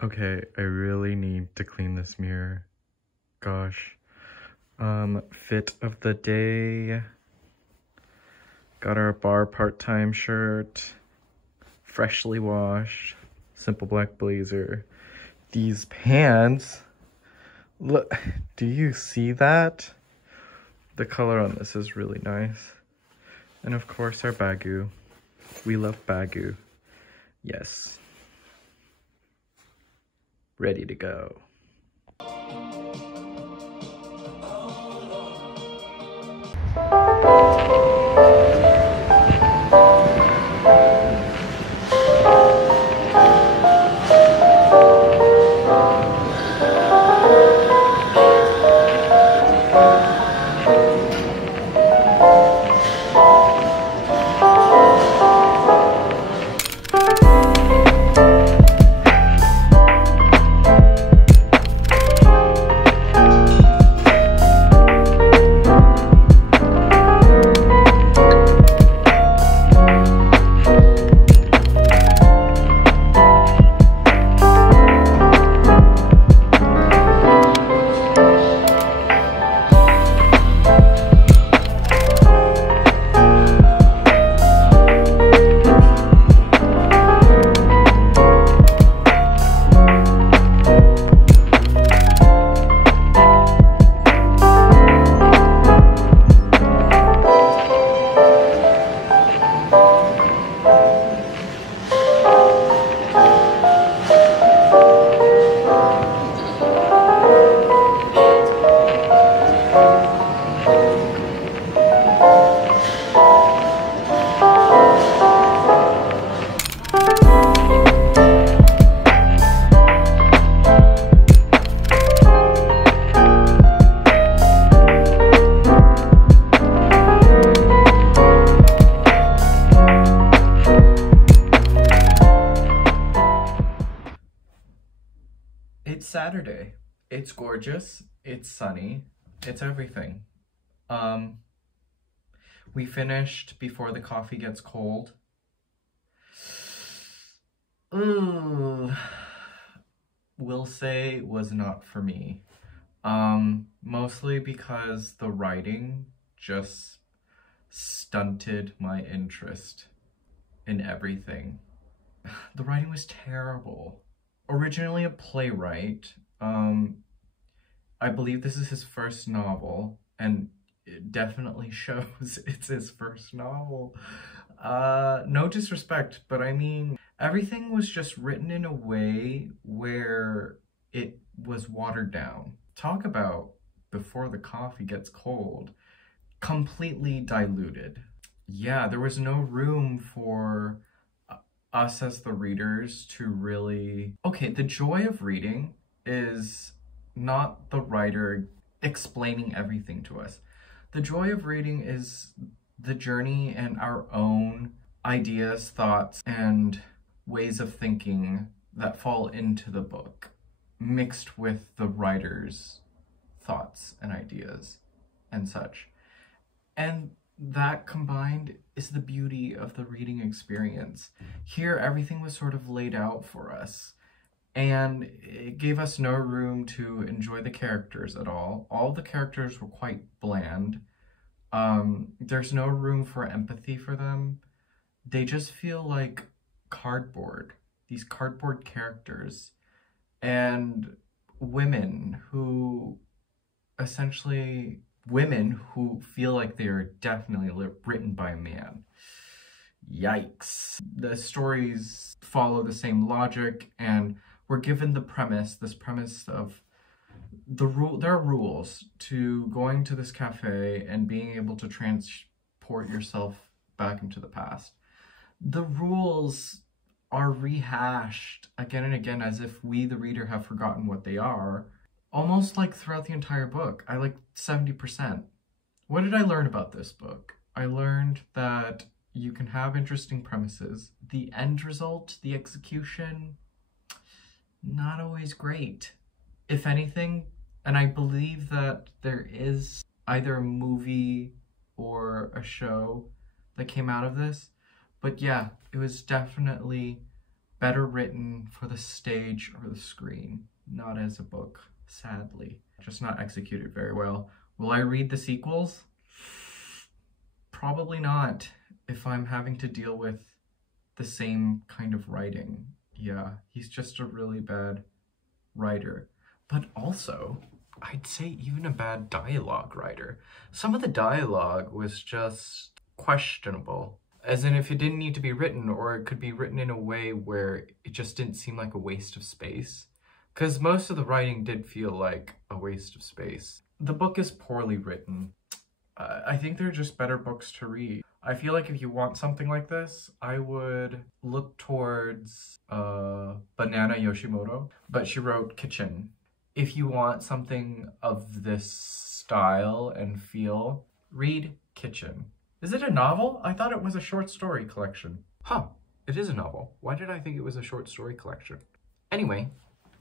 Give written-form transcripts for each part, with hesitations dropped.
Okay, I really need to clean this mirror. Gosh. Fit of the day. Got our bar part-time shirt. Freshly washed. Simple black blazer. These pants. Look, do you see that? The color on this is really nice. And of course our bagu. We love bagu. Yes. Ready to go. It's Saturday. It's gorgeous. It's sunny. It's everything. We finished Before the Coffee Gets Cold. Ooh. Will say was not for me. Mostly because the writing just stunted my interest in everything. The writing was terrible. Originally a playwright, I believe this is his first novel, and it definitely shows it's his first novel. No disrespect, but I mean, everything was just written in a way where it was watered down. Talk about Before the Coffee Gets Cold. Completely diluted. Yeah, there was no room for us as the readers to really... Okay, the joy of reading is not the writer explaining everything to us. The joy of reading is the journey and our own ideas, thoughts, and ways of thinking that fall into the book, mixed with the writer's thoughts and ideas and such. And that combined is the beauty of the reading experience. Here, everything was sort of laid out for us, and it gave us no room to enjoy the characters at all. All the characters were quite bland. There's no room for empathy for them. They just feel like cardboard, these cardboard characters, and women who essentially... Women who feel like they are definitely written by a man. Yikes. The stories follow the same logic, and we're given the premise, this premise of there are rules to going to this cafe and being able to transport yourself back into the past. The rules are rehashed again and again as if we, the reader, have forgotten what they are. Almost like throughout the entire book. I like 70%. What did I learn about this book? I learned that you can have interesting premises. The end result, the execution, not always great. If anything, and I believe that there is either a movie or a show that came out of this, but yeah, it was definitely better written for the stage or the screen, not as a book, sadly. Just not executed very well. Will I read the sequels? Probably not, if I'm having to deal with the same kind of writing. Yeah, he's just a really bad writer. But also, I'd say even a bad dialogue writer. Some of the dialogue was just questionable. As in, if it didn't need to be written, or it could be written in a way where it just didn't seem like a waste of space. Because most of the writing did feel like a waste of space. The book is poorly written. I think they're just better books to read. I feel like if you want something like this, I would look towards Banana Yoshimoto, but she wrote Kitchen. If you want something of this style and feel, read Kitchen. Is it a novel? I thought it was a short story collection. Huh, it is a novel. Why did I think it was a short story collection? Anyway,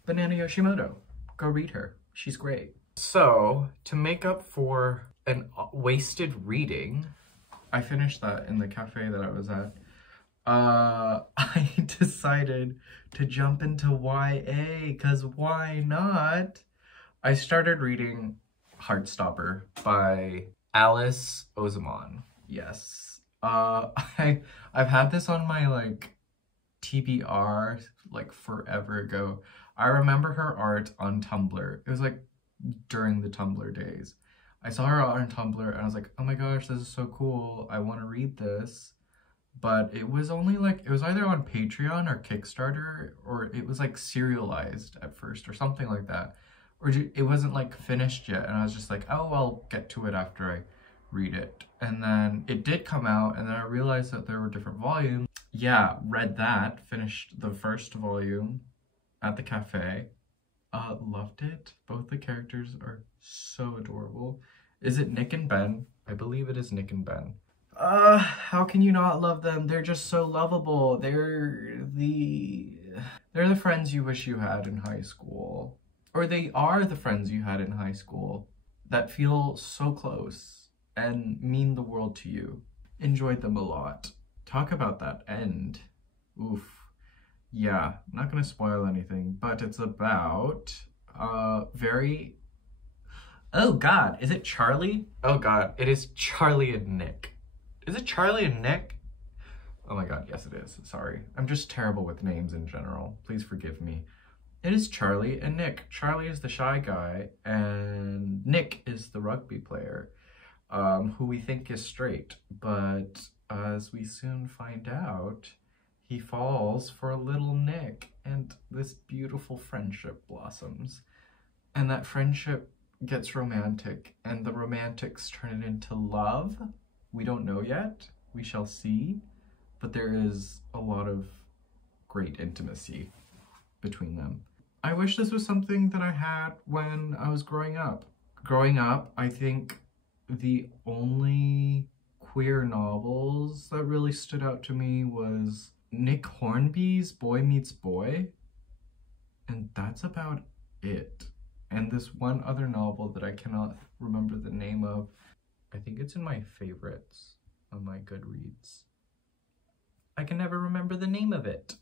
Banana Yoshimoto. Go read her. She's great. So, to make up for an wasted reading, I finished that in the cafe that I was at. I decided to jump into YA, because why not? I started reading Heartstopper by Alice Osamon. Yes. I've had this on my, like, TBR, like, forever ago. I remember her art on Tumblr. It was, like, during the Tumblr days. I saw her art on Tumblr, and I was like, oh my gosh, this is so cool. I want to read this. But it was only, like, it was either on Patreon or Kickstarter, or it was, like, serialized at first, or something like that. Or it wasn't, like, finished yet, and I was just like, oh, I'll get to it after I read it. And then it did come out, and then I realized that there were different volumes. Yeah, read that, finished the first volume at the cafe. Loved it. Both the characters are so adorable. Is it Nick and Ben? I believe it is Nick and Ben. How can you not love them? They're just so lovable. They're the friends you wish you had in high school. Or they are the friends you had in high school that feel so close and mean the world to you. Enjoyed them a lot. Talk about that end. Oof. Yeah, I'm not gonna spoil anything, but it's about, oh God, is it Charlie? Oh God, it is Charlie and Nick. Is it Charlie and Nick? Oh my God, yes it is, sorry. I'm just terrible with names in general, please forgive me. It is Charlie and Nick. Charlie is the shy guy, and Nick is the rugby player, who we think is straight, but as we soon find out, he falls for little Nick, and this beautiful friendship blossoms. And that friendship gets romantic, and the romantics turn it into love. We don't know yet, we shall see, but there is a lot of great intimacy between them. I wish this was something that I had when I was growing up. Growing up, I think the only queer novels that really stood out to me was Nick Hornby's Boy Meets Boy, and that's about it. And this one other novel that I cannot remember the name of. I think it's in my favorites on my Goodreads. I can never remember the name of it.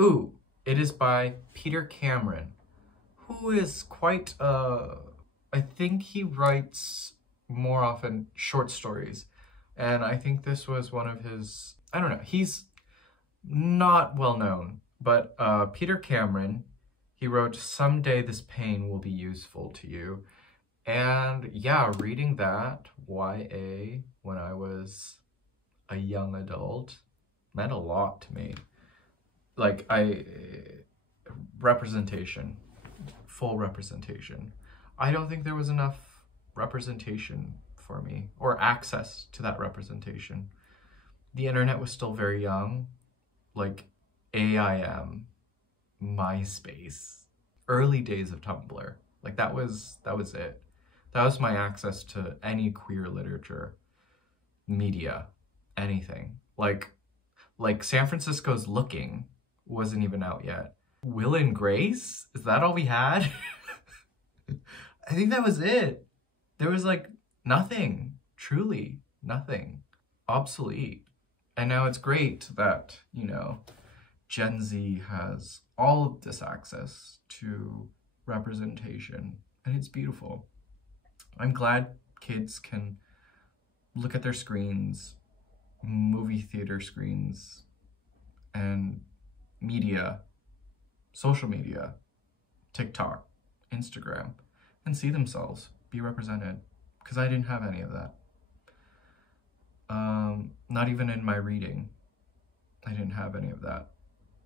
Ooh, it is by Peter Cameron, who is quite, I think he writes more often short stories. And I think this was one of his, I don't know, he's not well known, but Peter Cameron, he wrote Someday This Pain Will Be Useful to You. And yeah, reading that YA when I was a young adult meant a lot to me. Like, representation, full representation. I don't think there was enough representation for me, or access to that representation. The internet was still very young, like AIM, MySpace, early days of Tumblr. Like that was it. That was my access to any queer literature, media, anything. Like San Francisco's Looking wasn't even out yet. Will and Grace? Is that all we had? I think that was it. There was like nothing, truly nothing, obsolete. And now it's great that, you know, Gen Z has all of this access to representation, and it's beautiful. I'm glad kids can look at their screens, movie theater screens, and media, social media, TikTok, Instagram, and see themselves, be represented, because I didn't have any of that. Not even in my reading, I didn't have any of that.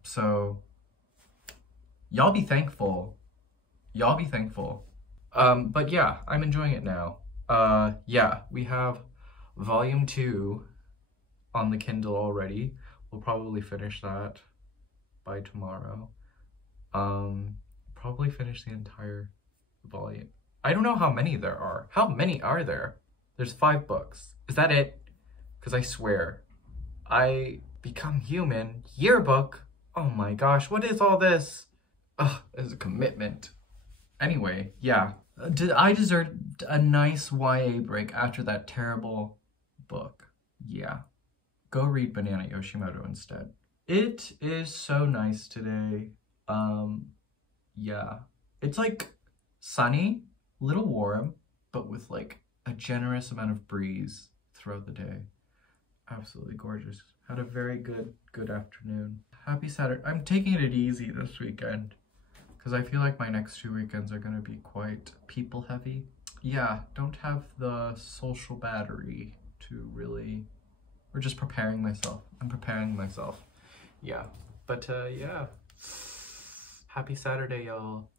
So, y'all be thankful. Y'all be thankful. But yeah, I'm enjoying it now. Yeah, we have volume 2 on the Kindle already. We'll probably finish that by tomorrow. Probably finish the entire volume. I don't know how many there are. How many are there? There's 5 books. Is that it? Because I swear, I Become Human yearbook. Oh my gosh, what is all this? Ugh, it's a commitment. Anyway, yeah. I deserved a nice YA break after that terrible book. Yeah. Go read Banana Yoshimoto instead. It is so nice today. Yeah. It's like sunny, a little warm, but with like a generous amount of breeze throughout the day. Absolutely gorgeous. Had a very good afternoon. Happy Saturday. I'm taking it easy this weekend because I feel like my next 2 weekends are going to be quite people heavy. Yeah, don't have the social battery to really, or just preparing myself. I'm preparing myself. Yeah, but yeah. Happy Saturday, y'all.